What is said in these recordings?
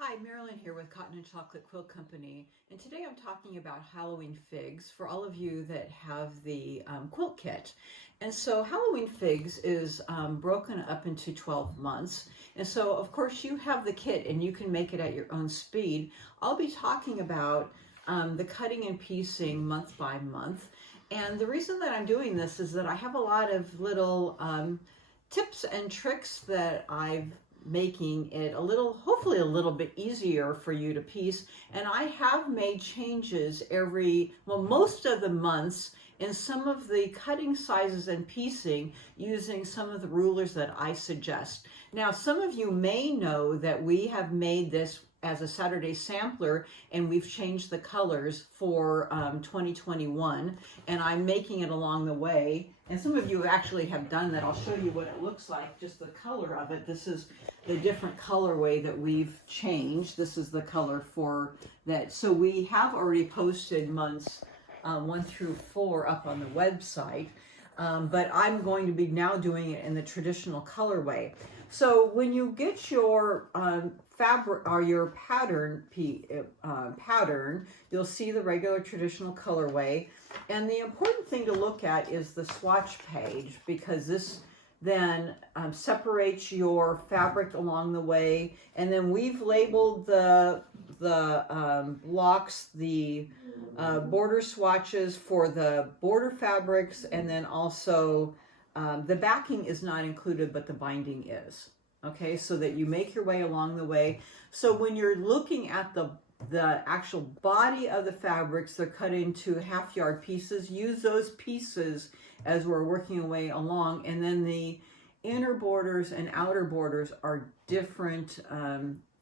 Hi, Marilyn here with Cotton and Chocolate Quilt Company, and today I'm talking about Halloween figs for all of you that have the quilt kit. And so Halloween figs is broken up into 12 months, and so of course you have the kit and you can make it at your own speed. I'll be talking about the cutting and piecing month by month, and the reason that I'm doing this is that I have a lot of little tips and tricks that I've making it hopefully a little bit easier for you to piece. And I have made changes most of the months in some of the cutting sizes and piecing using some of the rulers that I suggest. Now, some of you may know that we have made this as a Saturday sampler and we've changed the colors for 2021, and I'm making it along the way. And some of you actually have done that. I'll show you what it looks like, just the color of it. This is the different colorway that we've changed. This is the color for that. So we have already posted months 1 through 4 up on the website, but I'm going to be now doing it in the traditional colorway. So when you get your fabric or your pattern, you'll see the regular traditional colorway. And the important thing to look at is the swatch page, because this then separates your fabric along the way. And then we've labeled the blocks, the border swatches for the border fabrics, and then also the backing is not included, but the binding is. Okay, so that you make your way along the way. So when you're looking at the actual body of the fabrics, they're cut into half-yard pieces. Use those pieces as we're working our way along. And then the inner borders and outer borders are different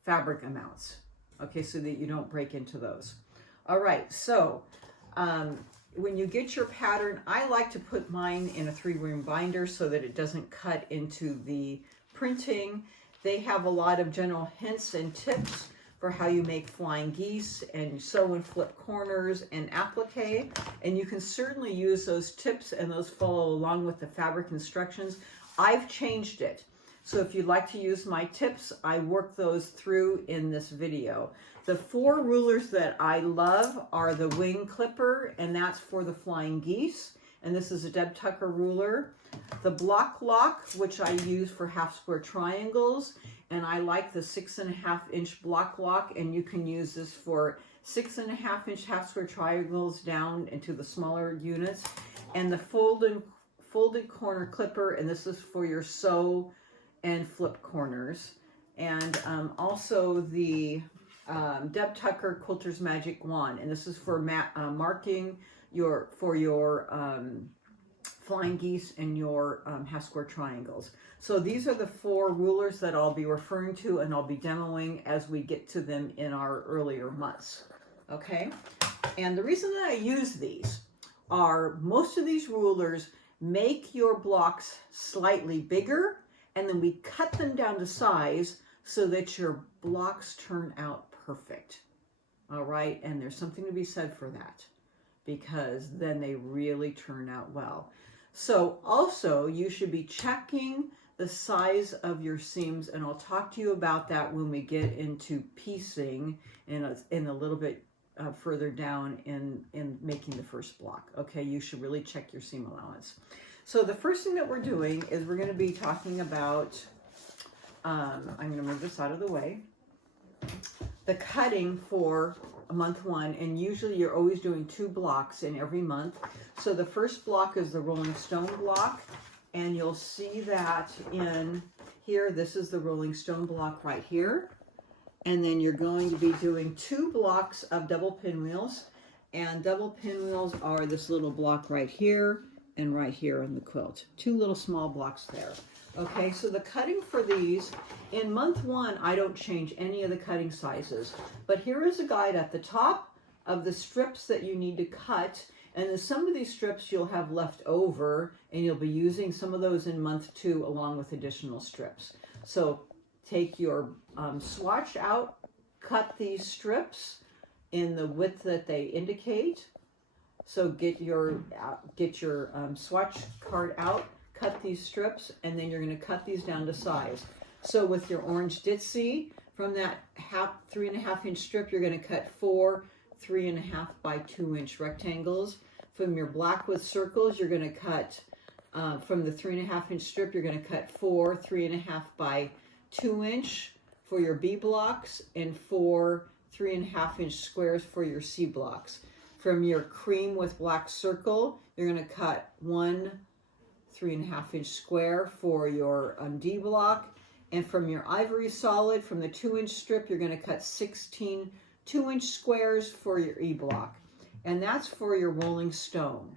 fabric amounts. Okay, so that you don't break into those. All right, so when you get your pattern, I like to put mine in a 3-ring binder so that it doesn't cut into the printing. They have a lot of general hints and tips for how you make flying geese and sew and flip corners and applique. And you can certainly use those tips and those follow along with the fabric instructions. I've changed it. So if you'd like to use my tips, I work those through in this video. The 4 rulers that I love are the wing clipper, and that's for the flying geese. And this is a Deb Tucker ruler. The block lock, which I use for half square triangles, and I like the 6.5-inch block lock, and you can use this for 6.5-inch half square triangles down into the smaller units. And the folded corner clipper, and this is for your sew and flip corners. And also the Deb Tucker Quilter's Magic Wand, and this is for marking your flying geese and your half square triangles. So these are the 4 rulers that I'll be referring to, and I'll be demoing as we get to them in our earlier months. Okay, and the reason that I use these are most of these rulers make your blocks slightly bigger, and then we cut them down to size so that your blocks turn out perfect. All right, and there's something to be said for that, because then they really turn out well. So also you should be checking the size of your seams, and I'll talk to you about that when we get into piecing in a little bit further down in making the first block. Okay, you should really check your seam allowance. So the first thing that we're doing is we're going to be talking about, I'm going to move this out of the way, the cutting for month 1, and usually you're always doing 2 blocks in every month. So the first block is the Rolling Stone block, and you'll see that in here. This is the Rolling Stone block right here. And then you're going to be doing 2 blocks of double pinwheels, and double pinwheels are this little block right here and right here on the quilt. 2 little small blocks there. Okay, so the cutting for these, in month 1, I don't change any of the cutting sizes, but here is a guide at the top of the strips that you need to cut, and then some of these strips you'll have left over, and you'll be using some of those in month 2 along with additional strips. So take your swatch out, cut these strips in the width that they indicate. So get your swatch card out, cut these strips, and then you're going to cut these down to size. So with your orange ditzy From that 3.5 inch strip, you're going to cut 4 3.5 by 2 inch rectangles. From your black with circles, you're going to cut, from the 3.5 inch strip, you're going to cut 4 3.5 by 2 inch for your B blocks and 4 3.5 inch squares for your C blocks. From your cream with black circle, you're going to cut 1 3.5 inch square for your D block. And from your ivory solid, from the 2 inch strip, you're going to cut 16 2 inch squares for your E block. And that's for your rolling stone.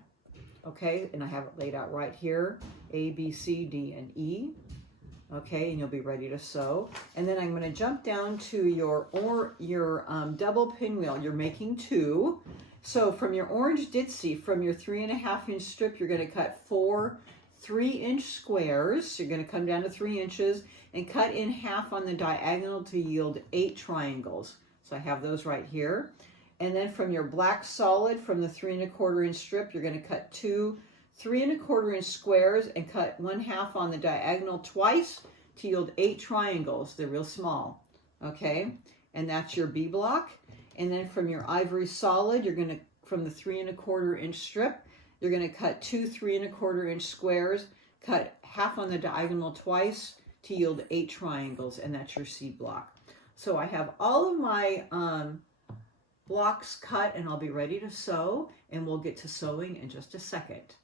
Okay, and I have it laid out right here, A, B, C, D, and E. Okay, and you'll be ready to sew. And then I'm going to jump down to your double pinwheel. You're making 2. So from your orange ditzy, from your 3.5 inch strip, you're going to cut 4 3 inch squares. You're going to come down to 3 inches and cut in half on the diagonal to yield 8 triangles. So I have those right here. And then from your black solid, from the 3.25 inch strip, you're going to cut 2 3.25 inch squares and cut 1/2 on the diagonal twice to yield 8 triangles. They're real small. Okay, and that's your B block. And then from your ivory solid, you're going to, from the 3.25 inch strip, you're going to cut 2 3.25 inch squares, cut half on the diagonal twice to yield 8 triangles, and that's your C block. So I have all of my blocks cut, and I'll be ready to sew, and we'll get to sewing in just a second.